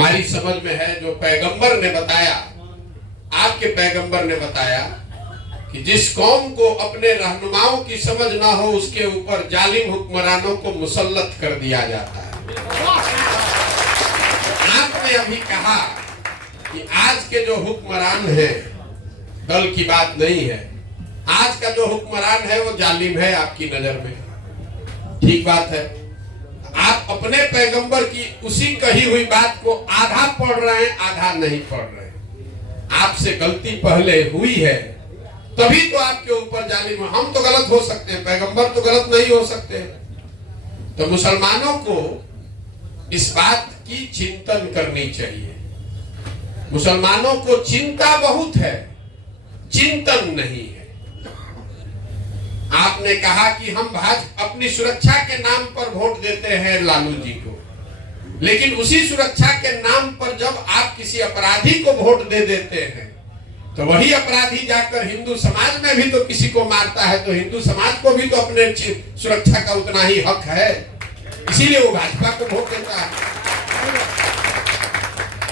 हमारी समझ में है जो पैगंबर ने बताया, आपके पैगंबर ने बताया कि जिस कौम को अपने रहनुमाओं की समझ ना हो उसके ऊपर जालिम हुक्मरानों को मुसल्लत कर दिया जाता है। आपने अभी कहा कि आज के जो हुक्मरान हैं, दल की बात नहीं है, आज का जो हुक्मरान है वो जालिम है आपकी नजर में। ठीक बात है, आप अपने पैगंबर की उसी कही हुई बात को आधा पढ़ रहे हैं, आधा नहीं पढ़ रहे हैं। आपसे गलती पहले हुई है तभी तो आपके ऊपर जालिम। हम तो गलत हो सकते हैं, पैगंबर तो गलत नहीं हो सकते। तो मुसलमानों को इस बात की चिंतन करनी चाहिए। मुसलमानों को चिंता बहुत है, चिंतन नहीं है। आपने कहा कि हम भाजपा अपनी सुरक्षा के नाम पर वोट देते हैं लालू जी को, लेकिन उसी सुरक्षा के नाम पर जब आप किसी अपराधी को वोट दे देते हैं तो वही अपराधी जाकर हिंदू समाज में भी तो किसी को मारता है, तो हिंदू समाज को भी तो अपने सुरक्षा का उतना ही हक है, इसीलिए वो भाजपा को वोट देता है।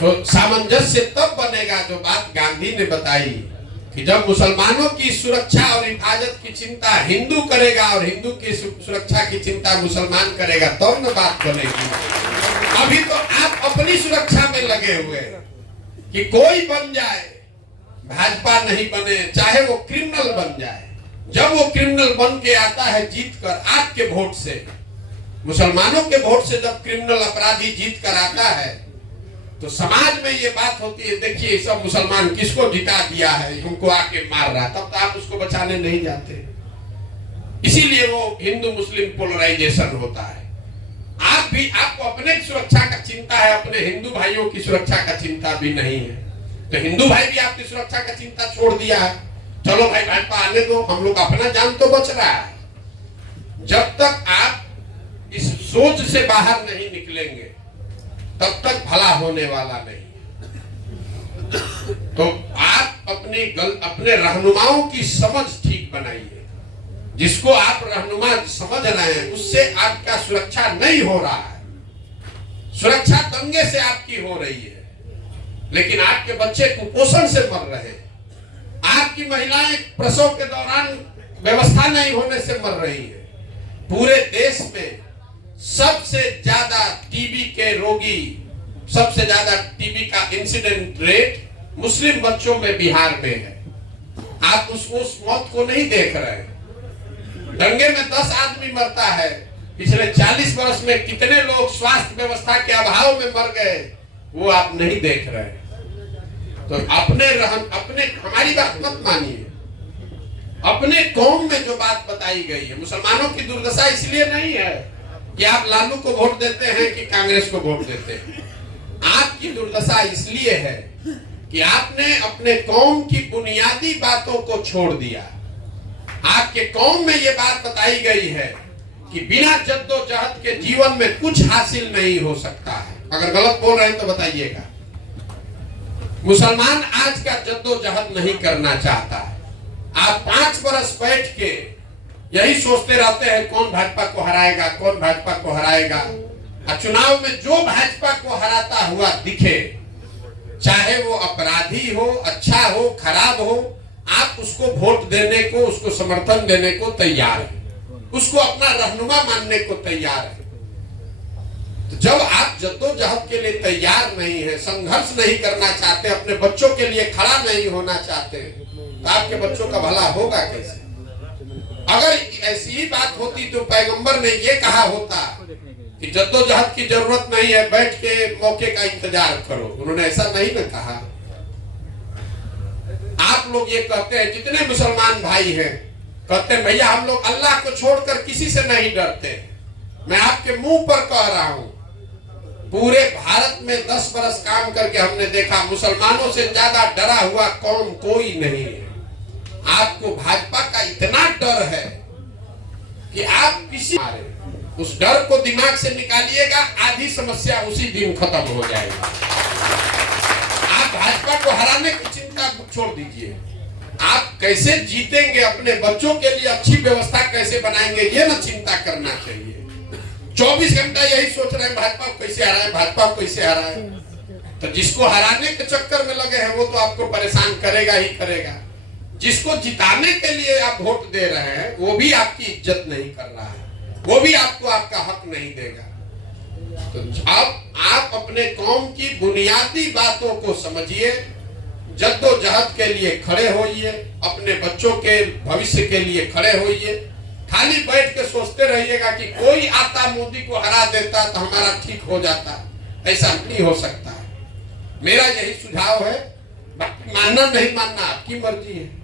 तो सामंजस्य तब बनेगा जो बात गांधी ने बताई कि जब मुसलमानों की सुरक्षा और हिफाजत की चिंता हिंदू करेगा और हिंदू की सुरक्षा की चिंता मुसलमान करेगा, तब न बात बनेगी। अभी तो आप अपनी सुरक्षा में लगे हुए कि कोई बन जाए, भाजपा नहीं बने, चाहे वो क्रिमिनल बन जाए। जब वो क्रिमिनल बन के आता है जीत कर आपके वोट से, मुसलमानों के वोट से जब क्रिमिनल अपराधी जीत कर आता है तो समाज में ये बात होती है, देखिए सब मुसलमान किसको जिता दिया है, हमको आके मार रहा है, तब तो आप उसको बचाने नहीं जाते। इसीलिए वो हिंदू मुस्लिम पोलराइजेशन होता है। आप भी, आपको अपने सुरक्षा का चिंता है, अपने हिंदू भाइयों की सुरक्षा का चिंता भी नहीं है। तो हिंदू भाई भी आपकी सुरक्षा का चिंता छोड़ दिया है, चलो भाई भाजपा आने दो, हम लोग अपना जान तो बच रहा है। जब तक आप इस सोच से बाहर नहीं निकलेंगे तब तक भला होने वाला नहीं। तो आप अपने रहनुमाओं की समझ ठीक बनाइए। जिसको आप रहनुमा समझ रहे हैं उससे आपका सुरक्षा नहीं हो रहा है, सुरक्षा दंगे से आपकी हो रही है, लेकिन आपके बच्चे कुपोषण से मर रहे हैं, आपकी महिलाएं प्रसव के दौरान व्यवस्था नहीं होने से मर रही है। पूरे देश में सबसे ज्यादा टीबी के रोगी, सबसे ज्यादा टीबी का इंसिडेंट रेट मुस्लिम बच्चों में बिहार में है। आप उस मौत को नहीं देख रहे। दंगे में 10 आदमी मरता है, पिछले 40 वर्ष में कितने लोग स्वास्थ्य व्यवस्था के अभाव में मर गए वो आप नहीं देख रहे। तो अपने हमारी बात मत मानिए। अपने कौम में जो बात बताई गई है, मुसलमानों की दुर्दशा इसलिए नहीं है कि आप लालू को वोट देते हैं कि कांग्रेस को वोट देते हैं। आपकी दुर्दशा इसलिए है कि आपने अपने कौम की बुनियादी बातों को छोड़ दिया। आपके कौम में ये बात बताई गई है कि बिना जद्दोजहद के जीवन में कुछ हासिल नहीं हो सकता है। अगर गलत बोल रहे हैं तो बताइएगा। मुसलमान आज का जद्दोजहद नहीं करना चाहता है। आप 5 बरस बैठ के यही सोचते रहते हैं कौन भाजपा को हराएगा, कौन भाजपा को हराएगा। चुनाव में जो भाजपा को हराता हुआ दिखे, चाहे वो अपराधी हो, अच्छा हो, खराब हो, आप उसको वोट देने को, उसको समर्थन देने को तैयार है, उसको अपना रहनुमा मानने को तैयार है। तो जब आप जद्दोजहद के लिए तैयार नहीं है, संघर्ष नहीं करना चाहते, अपने बच्चों के लिए खड़ा नहीं होना चाहते, तो आपके बच्चों का भला होगा कैसे? अगर ऐसी ही बात होती तो पैगंबर ने ये कहा होता कि जद्दोजहद की जरूरत नहीं है, बैठ के मौके का इंतजार करो। उन्होंने ऐसा नहीं ना कहा। आप लोग ये कहते हैं, जितने मुसलमान भाई हैं कहते हैं भैया हम लोग अल्लाह को छोड़कर किसी से नहीं डरते। मैं आपके मुंह पर कह रहा हूं, पूरे भारत में 10 बरस काम करके हमने देखा मुसलमानों से ज्यादा डरा हुआ कौम कोई नहीं है। आपको भाजपा का इतना डर है कि आप किसी उस डर को दिमाग से निकालिएगा, आधी समस्या उसी दिन खत्म हो जाएगी। आप भाजपा को हराने की चिंता छोड़ दीजिए, आप कैसे जीतेंगे, अपने बच्चों के लिए अच्छी व्यवस्था कैसे बनाएंगे, ये ना चिंता करना चाहिए। 24 घंटा यही सोच रहे हैं भाजपा को कैसे हराए, भाजपा को कैसे हराए। तो जिसको हराने के चक्कर में लगे हैं वो तो आपको परेशान करेगा ही करेगा। जिसको जिताने के लिए आप वोट दे रहे हैं वो भी आपकी इज्जत नहीं कर रहा है, वो भी आपको आपका हक नहीं देगा। तो अब आप अपने कौम की बुनियादी बातों को समझिए, जद्दोजहद के लिए खड़े होइए, अपने बच्चों के भविष्य के लिए खड़े होइए। खाली बैठ के सोचते रहिएगा कि कोई आता मोदी को हरा देता तो हमारा ठीक हो जाता, ऐसा नहीं हो सकता है। मेरा यही सुझाव है, बाकी मानना नहीं मानना आपकी मर्जी है।